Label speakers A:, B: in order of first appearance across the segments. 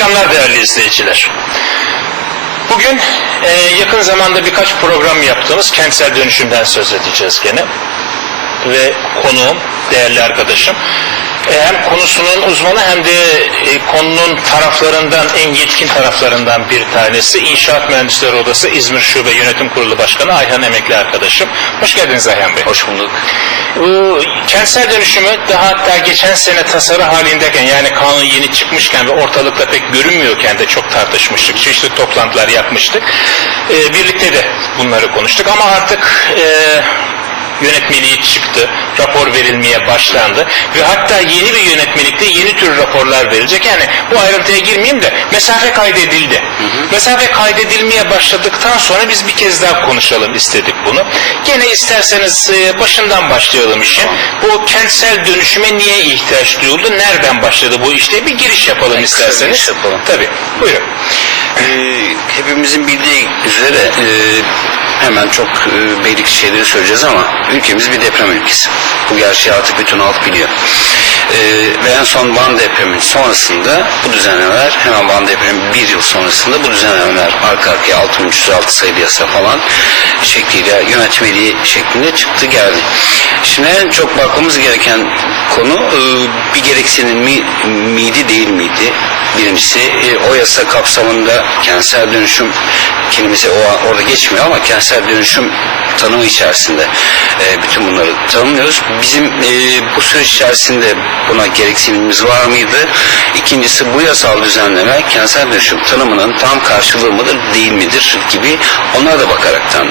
A: Akşamlar değerli izleyiciler. Bugün e, yakın zamanda birkaç program yaptığımız kentsel dönüşümden söz edeceğiz gene. Ve konuğum, değerli arkadaşım, hem konusunun uzmanı hem de e, konunun taraflarından, en yetkin taraflarından bir tanesi İnşaat Mühendisleri Odası İzmir Şube Yönetim Kurulu Başkanı Ayhan Emekli arkadaşım. Hoş geldiniz Ayhan Bey.
B: Hoş bulduk.
A: Bu kentsel dönüşümü daha hatta geçen sene tasarı halindeyken yani kanun yeni çıkmışken ve ortalıkta pek görünmüyorken de çok tartışmıştık. Çeşitli toplantılar yapmıştık. Ee, birlikte de bunları konuştuk ama artık e, yönetmeliği çıktı. Rapor verilmeye başlandı. Ve hatta yeni bir yönetmelikte yeni tür raporlar verilecek. Yani bu ayrıntıya girmeyeyim de mesafe kaydedildi. Mesafe kaydedilmeye başladıktan sonra biz bir kez daha konuşalım istedik bunu. Gene isterseniz e, başından başlayalım işin. Bu kentsel dönüşüme niye ihtiyaç duyuldu? Nereden başladı bu işte? Bir giriş yapalım isterseniz.
B: giriş yapalım.
A: Tabii. Buyurun.
B: Ee, hepimizin bildiği üzere e, hemen çok e, belli şeyleri söyleyeceğiz ama ülkemiz bir deprem ülkesi. Bu gerçeği artık bütün halk biliyor. Ee, ve en son Van depreminin sonrasında bu düzenlemeler hemen Van depreminin bir yıl sonrasında bu düzenlemeler arka arkaya 6306 sayılı yasa falan şekliyle yönetmeliği şeklinde çıktı geldi. Şimdi en çok bakmamız gereken konu e, bir gereksinim mi, miydi değil miydi? Birincisi e, o yasa kapsamında kentsel dönüşüm kelimesi o orada geçmiyor ama kentsel dönüşüm tanımı içerisinde e, bütün bunları tanımlıyoruz. Bizim e, bu süreç içerisinde buna gereksinimimiz var mıydı? İkincisi bu yasal düzenleme kentsel dönüşüm tanımının tam karşılığı mıdır değil midir gibi onlara da bakaraktan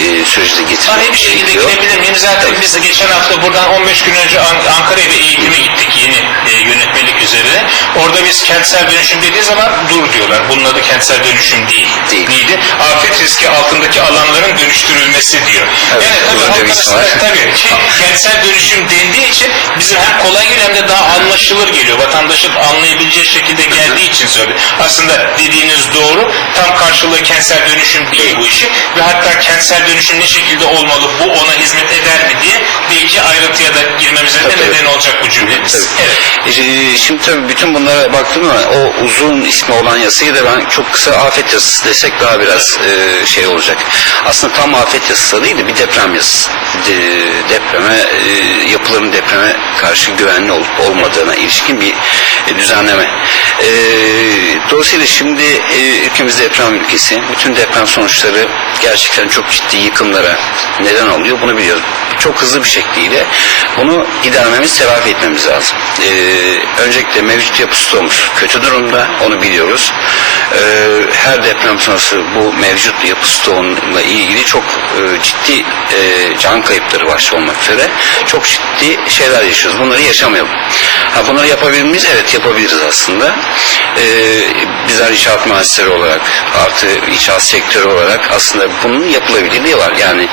B: e, süreci getirmek
A: Hani bir şekilde
B: gerekiyor.
A: gidebilir miyim? Zaten biz de geçen hafta buradan 15 gün önce An- Ankara'ya bir eğitime gittik yeni e, yönetmelik üzerine. Orada biz kentsel dönüşüm dediği zaman dur diyorlar. Bunun adı kentsel dönüşüm değil.
B: Değil.
A: Neydi? Afet riski altındaki alanların dönüştürülmesi diyor.
B: Evet,
A: yani tabii
B: var.
A: tabii kentsel dönüşüm dendiği için bizim hem kolay geliyor hem de daha anlaşılır geliyor. Vatandaşın anlayabileceği şekilde geldiği için söylüyor. Aslında dediğiniz doğru. Tam karşılığı kentsel dönüşüm değil bu işin. Ve hatta kentsel dönüşüm ne şekilde olmalı, bu ona hizmet eder mi diye belki ayrıntıya da girmemize de
B: tabii.
A: neden olacak bu cümlemiz.
B: Tabii.
A: Evet.
B: E, Şimdi tabii bütün bunlara baktım ama o uzun ismi olan yasayı da ben çok kısa afet yasası desek daha biraz e, şey olacak. Aslında tam afet yasası değil de bir deprem yasası. De- depreme, e, yapıların depreme karşı güvenli olup olmadığına ilişkin bir e, düzenleme. E, dolayısıyla şimdi e, ülkemiz deprem ülkesi. Bütün deprem sonuçları gerçekten çok ciddi yıkımlara neden oluyor. Bunu biliyoruz. Çok hızlı bir şekliyle bunu gidermemiz, telafi etmemiz lazım. Ee, öncelikle mevcut yapı stoğumuz kötü durumda, onu biliyoruz. Ee, her deprem sonrası bu mevcut yapı stoğuyla ilgili çok e, ciddi e, can kayıpları başta olmak üzere çok ciddi şeyler yaşıyoruz. Bunları yaşamayalım. Ha, bunları yapabilir miyiz? Evet yapabiliriz aslında. Ee, bizler inşaat mühendisleri olarak artı inşaat sektörü olarak aslında bunun yapılabilirliği var. Yani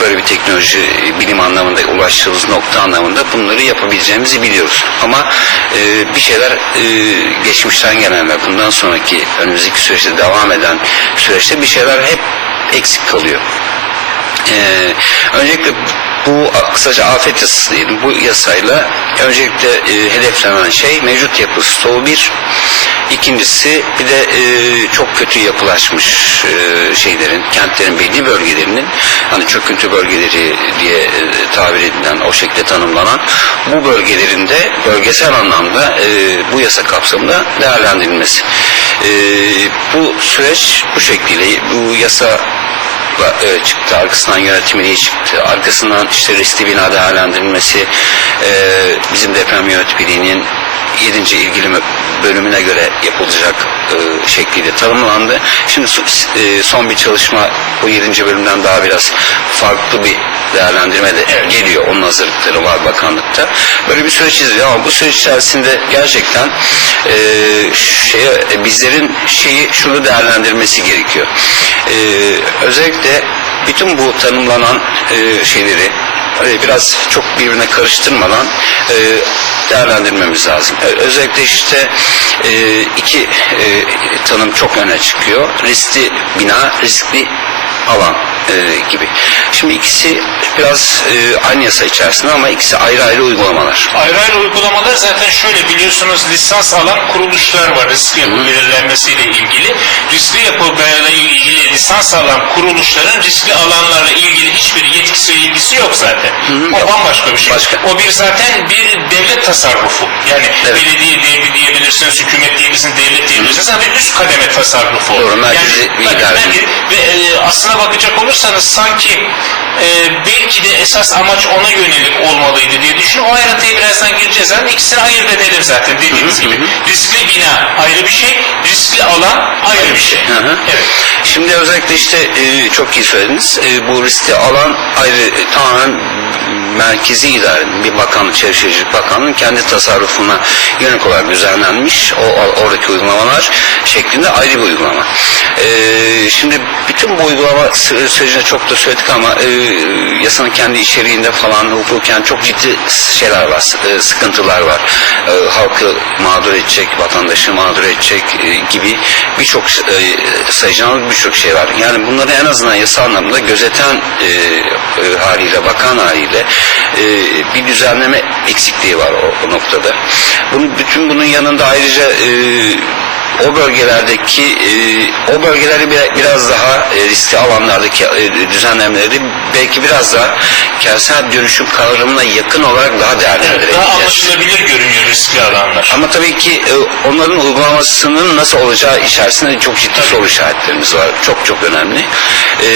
B: böyle bir teknoloji bilim anlamında ulaştığımız nokta anlamında bunları yapabileceğimizi biliyoruz. Ama e, bir şeyler e, geçmişten gelen ve bundan sonraki önümüzdeki süreçte devam eden süreçte bir şeyler hep eksik kalıyor. Ee, öncelikle bu kısaca afet yasası diyelim. Bu yasayla öncelikle e, hedeflenen şey mevcut yapı stoğu bir. İkincisi bir de e, çok kötü yapılaşmış e, şeylerin, kentlerin belli bölgelerinin hani çöküntü bölgeleri diye e, tabir edilen o şekilde tanımlanan bu bölgelerin de bölgesel anlamda e, bu yasa kapsamında değerlendirilmesi. E, bu süreç bu şekilde bu yasa e, çıktı. Arkasından yönetmeliği çıktı. Arkasından işte riskli bina değerlendirilmesi e, bizim deprem yönetmeliğinin 7. ilgili bölümüne göre yapılacak e, şekliyle tanımlandı. Şimdi e, son bir çalışma bu 7. bölümden daha biraz farklı bir değerlendirme de geliyor. Onun hazırlıkları var bakanlıkta. Böyle bir süreç izliyor ama bu süreç içerisinde gerçekten e, şeye, e, bizlerin şeyi şunu değerlendirmesi gerekiyor. E, özellikle bütün bu tanımlanan e, şeyleri e, biraz çok birbirine karıştırmadan e, değerlendirmemiz lazım. Ö- Özellikle işte e, iki e, tanım çok öne çıkıyor. Riskli bina, riskli alan e, gibi. Şimdi ikisi biraz e, aynı yasa içerisinde ama ikisi ayrı ayrı uygulamalar.
A: Ayrı ayrı uygulamalar zaten şöyle biliyorsunuz lisans alan kuruluşlar var riskli yapı belirlenmesiyle ilgili. Riskli yapılarla ilgili lisans alan kuruluşların riskli alanlarla ilgili hiçbir yetkisi ve ilgisi yok zaten. o
B: yok.
A: bambaşka bir şey.
B: Başka.
A: O bir zaten bir devlet tasarrufu. Yani
B: Evet.
A: belediye diye diyebilirsiniz, hükümet diyebilirsiniz, devlet diyebilirsiniz ama bir üst kademe tasarrufu.
B: Doğru, merkezi bir
A: tabii
B: idare.
A: ve e, aslına bakacak olursanız sanki e, belki de esas amaç ona yönelik olmalıydı diye düşünüyorum. O ayrıntıya birazdan gireceğiz. Yani ikisini ayırt edelim zaten dediğimiz gibi. Riskli bina ayrı bir şey, riskli alan ayrı bir şey.
B: Hı hı.
A: Evet.
B: Şimdi özellikle işte e, çok iyi söylediniz. E, bu riskli alan ayrı tamamen merkezi idarenin bir bakanlık, Çevre Bakanlığı'nın kendi tasarrufuna yönelik olarak düzenlenmiş o, oradaki uygulamalar şeklinde ayrı bir uygulama. E, şimdi bütün bu uygulama sü- sürecinde çok da söyledik ama e, yasanın kendi içeriğinde falan hukuken çok ciddi şeyler var, e, sıkıntılar var. E, halkı mağdur edecek, vatandaşı mağdur edecek e, gibi birçok e, sayacağımız birçok şey var. Yani bunları en azından yasa anlamında gözeten e, e, haliyle, bakan haliyle e, bir düzenleme eksikliği var o, o noktada. Bunu, bütün bunun yanında ayrıca e, o bölgelerdeki e, o bölgeleri bir- biraz daha e, riskli alanlardaki e, düzenlemeleri belki biraz daha kentsel dönüşüm kavramına yakın olarak daha
A: Evet,
B: değerlendirebiliriz.
A: daha anlaşılabilir görünüyor riskli alanlar.
B: Ama tabii ki e, onların uygulamasının nasıl olacağı içerisinde çok ciddi soru işaretlerimiz var. Çok çok önemli. E,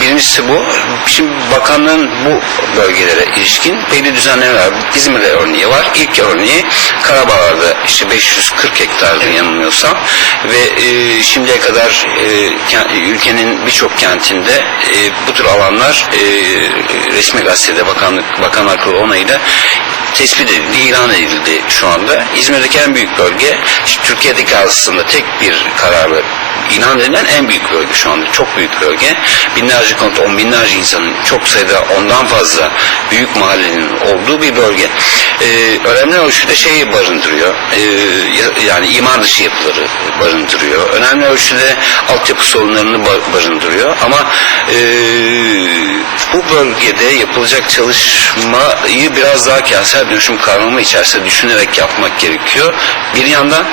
B: birincisi bu. Şimdi bakanlığın bu bölgelere ilişkin belli düzenlemeler. İzmir'de örneği var. İlk örneği Karabağlar'da işte 540 hektardı yanılmıyorsam ve e, şimdiye kadar e, ülkenin birçok kentinde e, bu tür alanlar e, resmi gazetede bakanlık bakanlar kurulu onayıyla tespit edildi, ilan edildi şu anda. İzmir'deki en büyük bölge, işte Türkiye'deki aslında tek bir kararla ilan edilen en büyük bölge şu anda. Çok büyük bölge. Binlerce konut, on binlerce insanın çok sayıda ondan fazla büyük mahallenin olduğu bir bölge. Ee, önemli ölçüde şeyi barındırıyor. Ee, ya- yani imar dışı yapıları barındırıyor. Önemli ölçüde altyapı sorunlarını ba- barındırıyor. Ama ee, bu bölgede yapılacak çalışmayı biraz daha kentsel dönüşüm kavramı içerisinde düşünerek yapmak gerekiyor. Bir yandan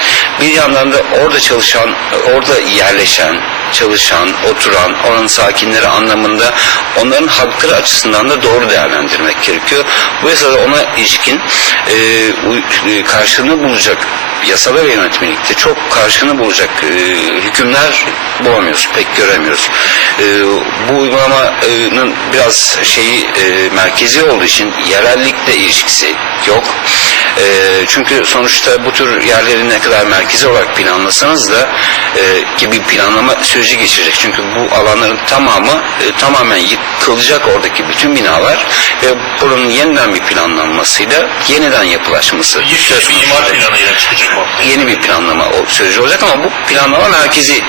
B: bir yandan da orada çalışan, orada yerleşen, çalışan, oturan, oranın sakinleri anlamında onların hakları açısından da doğru değerlendirmek gerekiyor. Bu yasada ona ilişkin e, karşılığını bulacak yasada ve yönetmelikte çok karşılığını bulacak e, hükümler bulamıyoruz, pek göremiyoruz. E, bu uygulamanın biraz şeyi e, merkezi olduğu için yerellikle ilişkisi yok. E, çünkü sonuçta bu tür yerleri ne kadar merkezi olarak planlasanız da e, gibi planlama süreci geçirecek. Çünkü bu alanların tamamı e, tamamen yıkılacak oradaki bütün binalar ve buranın yeniden bir planlanmasıyla yeniden yapılaşması
A: Bir
B: söz
A: bir imar planıyla çıkacak
B: yeni bir planlama o süreci olacak ama bu planlama merkezi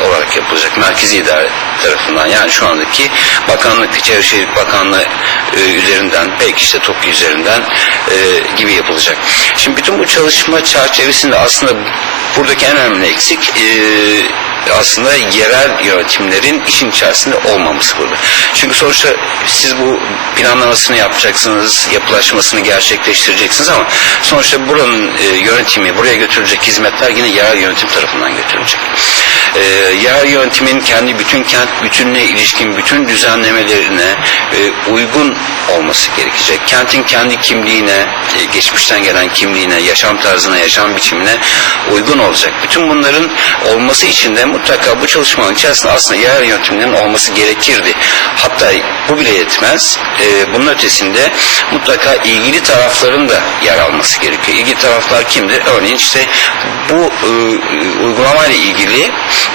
B: olarak yapılacak. Merkezi idare tarafından yani şu andaki bakanlık, Çevre Şehircilik Bakanlığı e, üzerinden belki işte TOKİ üzerinden e, gibi yapılacak. Şimdi bütün bu çalışma çerçevesinde aslında buradaki en önemli eksik e, aslında yerel yönetimlerin işin içerisinde olmaması burada. Çünkü sonuçta siz bu planlamasını yapacaksınız, yapılaşmasını gerçekleştireceksiniz ama sonuçta buranın e, yönetimi, buraya götürülecek hizmetler yine yerel yönetim tarafından götürülecek. E, yerel yönetimin kendi bütün kent bütününe ilişkin bütün düzenlemelerine e, uygun olması gerekecek. Kentin kendi kimliğine, e, geçmişten gelen kimliğine, yaşam tarzına, yaşam biçimine uygun olacak. Bütün bunların olması için de mutlaka bu çalışmanın içerisinde aslında yerel yönetimlerin olması gerekirdi. Hatta bu bile yetmez. E, bunun ötesinde mutlaka ilgili tarafların da yer alması gerekiyor. İlgili taraflar kimdir? Örneğin işte bu e, uygulamayla ilgili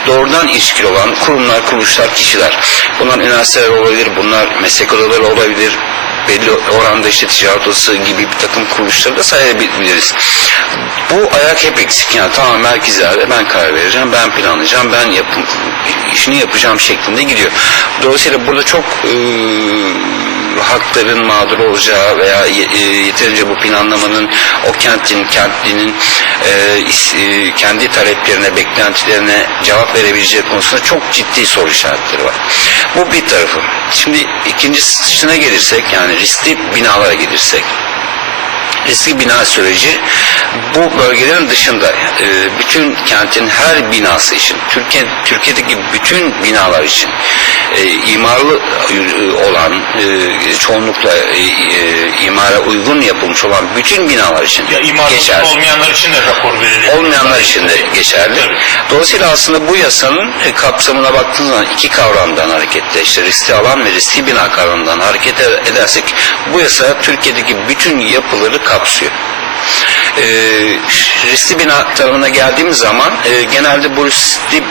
B: doğrudan ilişkili olan kurumlar, kuruluşlar, kişiler. Bunlar üniversiteler olabilir, bunlar meslek odaları olabilir, belli oranda işte ticaret odası gibi bir takım kuruluşları da sayabiliriz. Bu ayak hep eksik yani tamam merkezlerde ben karar vereceğim, ben planlayacağım, ben yapım, işini yapacağım şeklinde gidiyor. Dolayısıyla burada çok e, hakların mağdur olacağı veya e, yeterince bu planlamanın o kentin, kentlinin e, e, kendi taleplerine, beklentilerine cevap verebileceği konusunda çok ciddi soru işaretleri var. Bu bir tarafı. Şimdi ikincisine gelirsek yani riskli binalara gelirsek riskli bina süreci bu bölgelerin dışında e, bütün kentin her binası için Türkiye Türkiye'deki bütün binalar için e, imarlı e, olan e, çoğunlukla e, e, imara uygun yapılmış olan bütün binalar için
A: Ya
B: geçerli.
A: olmayanlar için de rapor verilir.
B: Olmayanlar için de geçerli.
A: Tabii.
B: Dolayısıyla aslında bu yasanın e, kapsamına baktığınız zaman iki kavramdan hareketle işte riskli alan ve riskli bina kavramından hareket edersek bu yasa Türkiye'deki bütün yapıları kapsıyor. E, riskli bina tarafına geldiğimiz zaman e, genelde bu riskli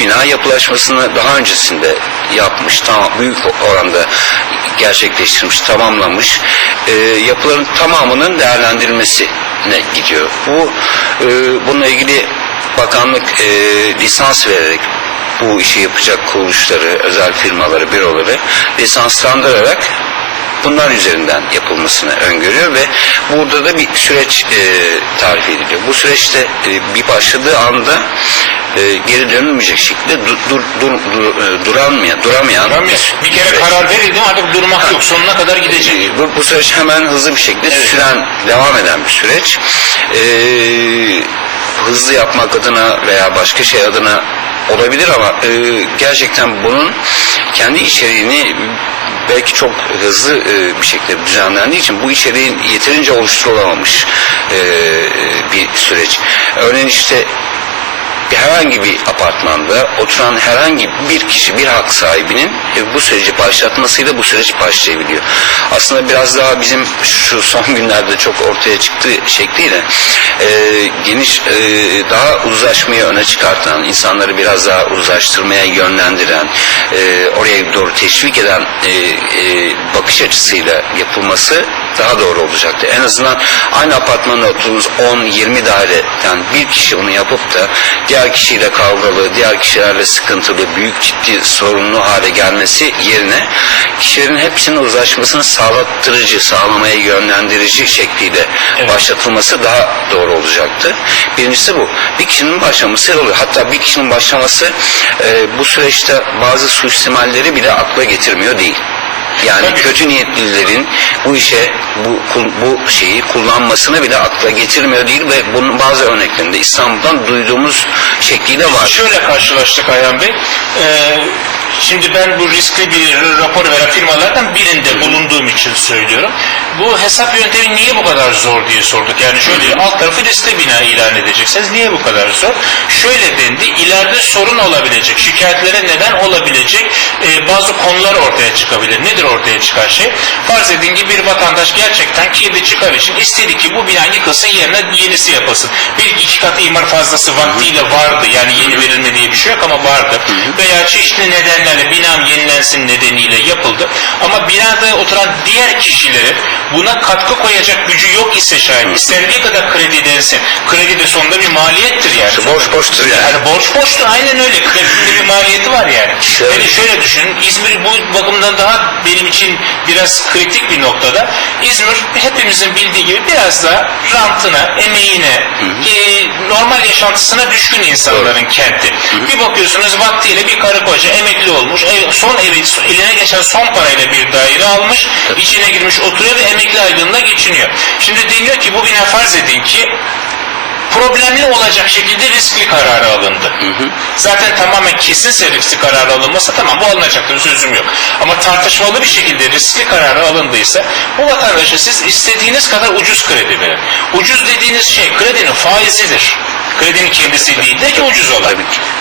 B: bina yapılaşmasını daha öncesinde yapmış, tamam, büyük oranda gerçekleştirmiş, tamamlamış. E, yapıların tamamının değerlendirilmesine gidiyor. Bu e, bununla ilgili bakanlık e, lisans vererek bu işi yapacak kuruluşları, özel firmaları, büroları lisanslandırarak bunlar üzerinden yapılmasını öngörüyor ve burada da bir süreç e, tarif ediliyor. Bu süreçte e, bir başladığı anda e, geri dönülmeyecek şekilde dur, dur, dur, dur, e, duranmayan, duramayan
A: Duramıyorsun. Bir kere
B: süreç.
A: karar verildi artık durmak yok. Sonuna kadar gidecek.
B: E, Bu, bu süreç hemen hızlı bir şekilde süren, devam eden bir süreç. E, hızlı yapmak adına veya başka şey adına olabilir ama e, gerçekten bunun kendi içeriğini belki çok hızlı e, bir şekilde düzenlendiği için bu içeriğin yeterince oluşturulamamış e, bir süreç. Örneğin işte bir herhangi bir apartmanda oturan herhangi bir kişi, bir hak sahibinin e, bu süreci başlatmasıyla bu süreç başlayabiliyor. Aslında biraz daha bizim şu son günlerde çok ortaya çıktığı şekliyle e, geniş, e, daha uzlaşmayı öne çıkartan, insanları biraz daha uzlaştırmaya yönlendiren, e, oraya doğru teşvik eden e, e, bakış açısıyla yapılması daha doğru olacaktı. En azından aynı apartmanda oturduğunuz 10-20 daireden bir kişi bunu yapıp da diğer kişiyle kavgalı, diğer kişilerle sıkıntılı, büyük ciddi sorunlu hale gelmesi yerine kişilerin hepsinin uzlaşmasını sağlattırıcı, sağlamaya yönlendirici şekliyle
A: Evet.
B: başlatılması daha doğru olacaktı. Birincisi bu. Bir kişinin başlaması oluyor. Hatta bir kişinin başlaması e, bu süreçte bazı suistimalleri bile akla getirmiyor değil. Yani kötü niyetlilerin bu işe bu bu şeyi kullanmasını bile akla getirmiyor değil ve bunun bazı örneklerinde İstanbul'dan duyduğumuz şekliyle var.
A: Şöyle karşılaştık Ayhan Bey. Ee, şimdi ben bu riskli bir rapor veren firmalardan birinde bulunduğum için söylüyorum. Bu hesap yöntemi niye bu kadar zor diye sorduk. Yani şöyle alt tarafı riskli bina ilan edeceksiniz. Niye bu kadar zor? Şöyle dendi. ileride sorun olabilecek, şikayetlere neden olabilecek e, bazı konular ortaya çıkabilir. Nedir ortaya çıkan şey? Farz edin ki bir vatandaş gerçekten kirli çıkar için istedi ki bu bina yıkılsın yerine yenisi yapılsın. Bir iki kat imar fazlası vaktiyle vardı. Yani yeni verilme diye bir şey yok ama vardı. Veya çeşitli nedenlerle binam yenilensin nedeniyle yapıldı. Ama binada oturan diğer kişilerin buna katkı koyacak gücü yok ise şayet istendiği kadar kredi densin. Kredi de sonunda bir maliyettir yani.
B: İşte borç borçtur yani.
A: Yani borç borçtur aynen öyle. Kredinin bir maliyeti var yani.
B: Şöyle-
A: Yani şöyle düşünün İzmir bu bakımdan daha benim için biraz kritik bir noktada. İzmir hepimizin bildiği gibi biraz da rantına, emeğine, e, normal yaşantısına düşkün insanların kenti. Bir bakıyorsunuz vaktiyle bir karı koca emekli olmuş, ev- son evi eline geçen son parayla bir daire almış, içine girmiş oturuyor ve emekli aylığında geçiniyor. Şimdi deniyor ki bu bina farz edin ki problemli olacak şekilde riskli kararı alındı. Zaten tamamen kesinse riskli kararı alınmasa tamam bu alınacaktır sözüm yok. Ama tartışmalı bir şekilde riskli kararı alındıysa bu vatandaşa siz istediğiniz kadar ucuz kredi verin. Ucuz dediğiniz şey kredinin faizidir. Kredinin kendisi değil de ki ucuz olan.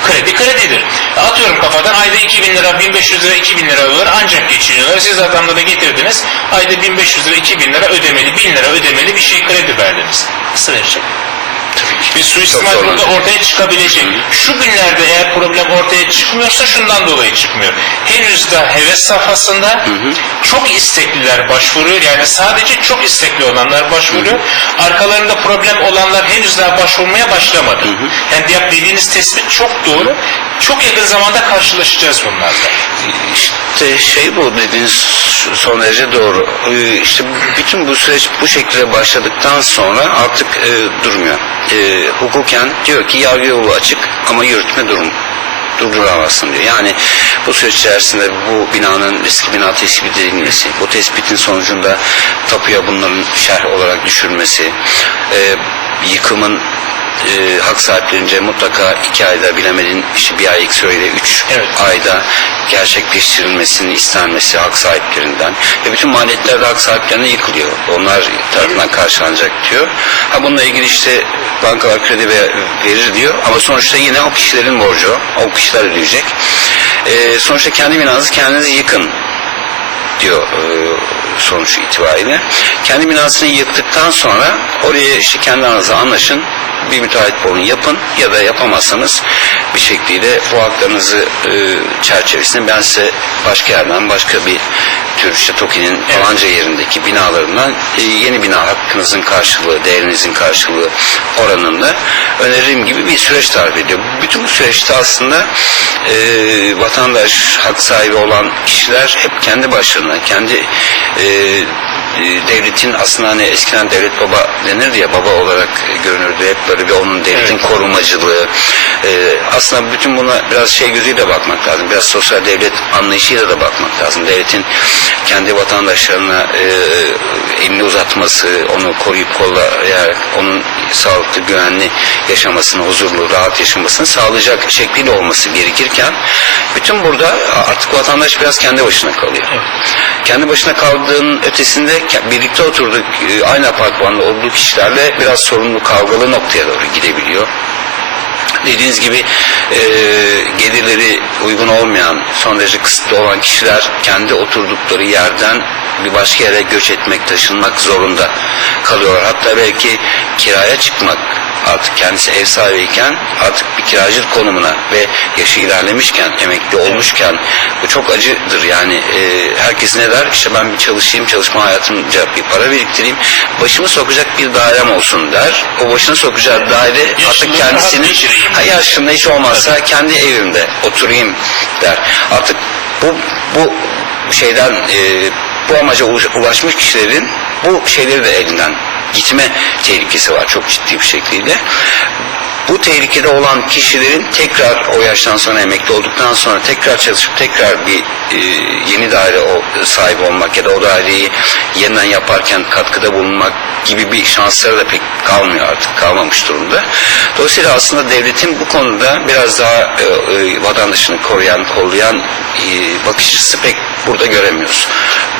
A: Kredi kredidir. Atıyorum kafadan ayda 2000 lira, 1500 lira, 2000 lira alıyorlar ancak geçiniyorlar. Siz adamda da getirdiniz ayda 1500 lira, 2000 lira ödemeli, 1000 lira ödemeli bir şey kredi verdiniz. Nasıl verecek? Bir suistimal
B: zorlanacak.
A: ortaya çıkabilecek. Şu günlerde eğer problem ortaya çıkmıyorsa şundan dolayı çıkmıyor. Henüz daha heves safhasında çok istekliler başvuruyor. Yani sadece çok istekli olanlar başvuruyor. Arkalarında problem olanlar henüz daha başvurmaya başlamadı. Yani yap- dediğiniz tespit çok doğru. Çok yakın zamanda karşılaşacağız bunlarla.
B: İşte şey bu dediğiniz son derece doğru. Ee, İşte bütün bu süreç bu şekilde başladıktan sonra artık e, durmuyor. E, hukuken diyor ki yargı yolu açık ama yürütme durum durduramazsın diyor. Yani bu süreç içerisinde bu binanın riskli bina tespit edilmesi, bu tespitin sonucunda tapuya bunların şerh olarak düşürmesi, e, yıkımın e, hak sahiplerince mutlaka iki ayda bilemedin işte bir ay süreyle üç
A: Evet.
B: ayda gerçekleştirilmesini istenmesi hak sahiplerinden ve bütün maliyetler de hak sahiplerine yıkılıyor. Onlar tarafından karşılanacak diyor. Ha bununla ilgili işte bankalar kredi ve- verir diyor ama sonuçta yine o kişilerin borcu. O kişiler ödeyecek. E, sonuçta kendi binanızı kendiniz yıkın diyor e, sonuç itibariyle. Kendi binasını yıktıktan sonra oraya işte kendi aranızda anlaşın bir müteahhit borun yapın ya da yapamazsanız bir şekliyle bu haklarınızı e, çerçevesinde ben size başka yerden başka bir tür işte TOKİ'nin falanca yerindeki binalarından e, yeni bina hakkınızın karşılığı, değerinizin karşılığı oranında öneririm gibi bir süreç tarif ediyor. Bütün bu süreçte aslında e, vatandaş, hak sahibi olan kişiler hep kendi başlarına, kendi e, e, devletin aslında hani eskiden devlet baba denirdi ya baba olarak görünürdü. Hep böyle bir onun devletin
A: Evet.
B: korumacılığı. E, aslında bütün buna biraz şey gözüyle bakmak lazım. Biraz sosyal devlet anlayışıyla da bakmak lazım. Devletin kendi vatandaşlarına e, elini uzatması onu koruyup kollayarak onun sağlıklı güvenli yaşamasını huzurlu rahat yaşamasını sağlayacak şekliyle olması gerekirken bütün burada artık vatandaş biraz kendi başına kalıyor. Kendi başına kaldığının ötesinde birlikte oturduk e, aynı apartmanda olduğu kişilerle biraz sorunlu kavgalı noktaya doğru gidebiliyor. Dediğiniz gibi e, gelirleri uygun olmayan, son derece kısıtlı olan kişiler kendi oturdukları yerden bir başka yere göç etmek, taşınmak zorunda kalıyorlar. Hatta belki kiraya çıkmak artık kendisi ev sahibiyken artık bir kiracılık konumuna ve yaşı ilerlemişken, emekli olmuşken bu çok acıdır. Yani e, herkes ne der? İşte ben bir çalışayım, çalışma hayatımca bir para biriktireyim, başımı sokacak bir dairem olsun der. O başını sokacağı daire artık kendisinin yaşında hiç olmazsa kendi evimde oturayım der. Artık bu bu şeyden e, bu amaca ulaş- ulaşmış kişilerin bu şeyleri de elinden gitme tehlikesi var çok ciddi bir şekilde. Bu tehlikede olan kişilerin tekrar o yaştan sonra emekli olduktan sonra tekrar çalışıp tekrar bir e, yeni daire o, sahibi olmak ya da o daireyi yeniden yaparken katkıda bulunmak gibi bir şansları da pek kalmıyor artık kalmamış durumda. Dolayısıyla aslında devletin bu konuda biraz daha e, e, vatandaşını koruyan, kollayan e, bakış açısı pek burada göremiyoruz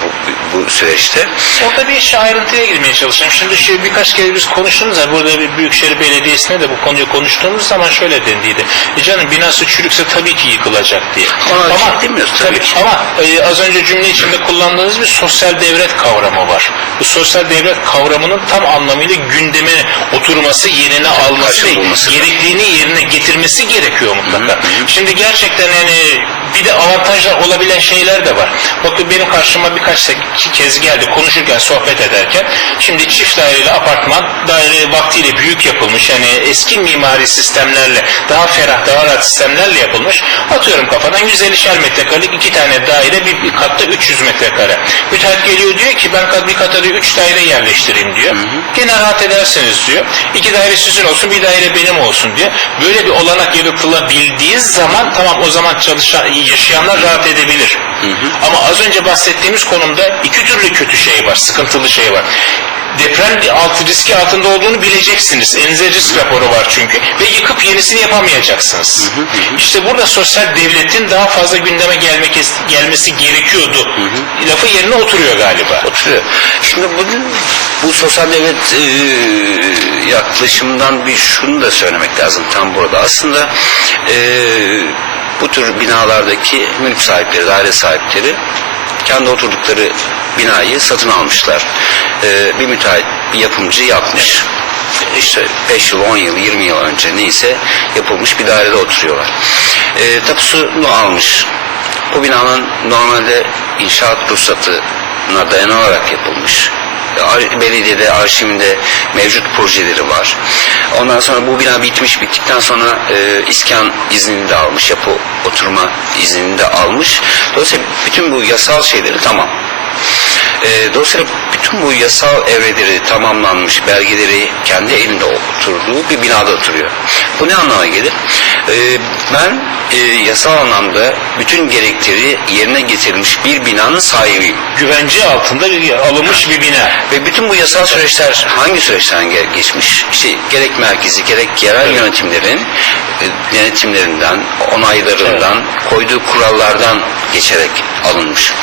B: bu, bu süreçte.
A: Orada bir şey ayrıntıya girmeye çalışacağım. Şimdi şu birkaç kere biz konuştuğumuz zaman burada bir Büyükşehir Belediyesi'ne de bu konuyu konuştuğumuz zaman şöyle dendiydi. E canım binası çürükse tabii ki yıkılacak diye.
B: Ona şey demiyoruz tabii ki.
A: Ama e, az önce cümle içinde kullandığınız bir sosyal devlet kavramı var. Bu sosyal devlet kavramının tam anlamıyla gündeme oturması, yerine alması gerektiğini yerine getirmesi gerekiyor mutlaka. Şimdi gerçekten yani bir de avantajlar olabilen şeyler de var. Bakın benim karşıma birkaç kez geldi konuşurken, sohbet ederken. Şimdi çift daireli apartman daire vaktiyle büyük yapılmış. Yani eski mimari sistemlerle, daha ferah, daha rahat sistemlerle yapılmış. Atıyorum kafadan 150'şer metrekarelik iki tane daire bir, bir katta 300 metrekare. Müteahhit geliyor diyor ki ben kat- bir kata diyor 3 daire yerleştireyim diyor. Gene rahat edersiniz diyor. İki daire sizin olsun bir daire benim olsun diyor. Böyle bir olanak yaratılabildiği zaman tamam o zaman çalışan, yaşayanlar rahat edebilir. Ama az önce bahsettiğimiz konumda iki türlü kötü şey var, sıkıntılı şey var. Deprem altı riski altında olduğunu bileceksiniz. Elinizde risk raporu var çünkü ve yıkıp yenisini yapamayacaksınız. İşte burada sosyal devletin daha fazla gündeme gelmek gelmesi gerekiyordu. Lafı yerine oturuyor galiba.
B: oturuyor. Şimdi bugün bu sosyal devlet e, yaklaşımdan bir şunu da söylemek lazım tam burada. Aslında e, bu tür binalardaki mülk sahipleri, daire sahipleri kendi oturdukları binayı satın almışlar. E, bir müteahhit, bir yapımcı yapmış. işte 5 yıl, 10 yıl, 20 yıl önce neyse yapılmış bir dairede oturuyorlar. E, tapusunu almış. Bu binanın normalde inşaat ruhsatına dayanarak yapılmış. Belediyede arşivinde mevcut projeleri var. Ondan sonra bu bina bitmiş, bittikten sonra e, iskan iznini de almış, yapı oturma iznini de almış. Dolayısıyla bütün bu yasal şeyleri tamam. E, dolayısıyla bütün bu yasal evreleri tamamlanmış belgeleri kendi elinde oturduğu bir binada oturuyor. Bu ne anlama gelir? E, ben e, yasal anlamda bütün gerekleri yerine getirilmiş bir binanın sahibiyim.
A: Güvence altında bir, alınmış bir bina.
B: Ve bütün bu yasal süreçler hangi süreçten ge- geçmiş? İşte gerek merkezi gerek yerel
A: Evet.
B: yönetimlerin e, denetimlerinden, onaylarından, koyduğu kurallardan geçerek alınmış.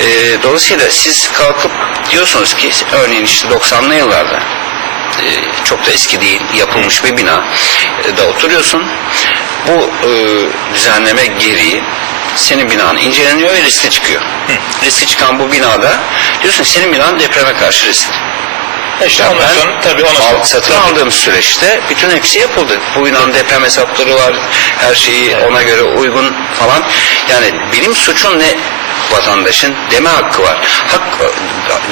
B: E, dolayısıyla siz kalkıp diyorsunuz ki örneğin işte 90'lı yıllarda e, çok da eski değil yapılmış bir bina e, da oturuyorsun. Bu e, düzenleme gereği senin binan inceleniyor ve riski çıkıyor. Riski çıkan bu binada diyorsun ki senin binan depreme karşı riskli.
A: İşte
B: Ya
A: ondan sonra tabii ona sonra.
B: satın
A: Tabii.
B: aldığım süreçte bütün hepsi yapıldı. Bu binanın deprem hesapları var. Her şeyi ona göre uygun falan. Yani benim suçum ne? Vatandaşın deme hakkı var. Hak,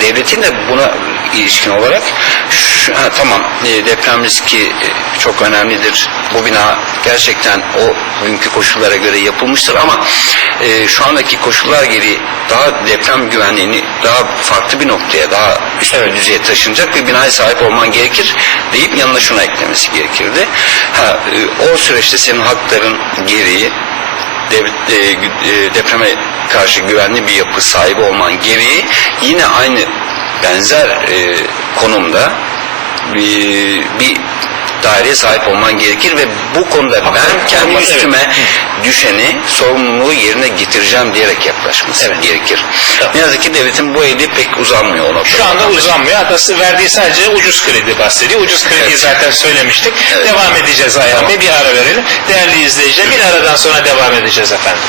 B: devletin de buna ilişkin olarak şu, ha, tamam e, deprem riski e, çok önemlidir. Bu bina gerçekten o günkü koşullara göre yapılmıştır ama e, şu andaki koşullar gereği daha deprem güvenliğini daha farklı bir noktaya, daha üst bir
A: Evet.
B: düzeye taşınacak bir binaya sahip olman gerekir deyip yanına şunu eklemesi gerekirdi. Ha, e, o süreçte senin hakların gereği devlet, e, e, depreme karşı güvenli bir yapı sahibi olman gereği yine aynı benzer e, konumda bir, bir daireye sahip olman gerekir ve bu konuda ben kendi
A: olmaz, evet.
B: üstüme düşeni sorumluluğu yerine getireceğim diyerek yaklaşması
A: Evet.
B: gerekir.
A: Tamam.
B: Ne yazık ki devletin bu eli pek uzanmıyor o noktada.
A: Şu anda uzanmıyor. Hatta verdiği sadece ucuz kredi bahsediyor. Ucuz krediyi
B: Evet.
A: zaten söylemiştik.
B: Evet.
A: Devam edeceğiz Ayhan
B: Tamam.
A: Bey. Bir ara verelim. Değerli izleyiciler bir aradan sonra devam edeceğiz efendim.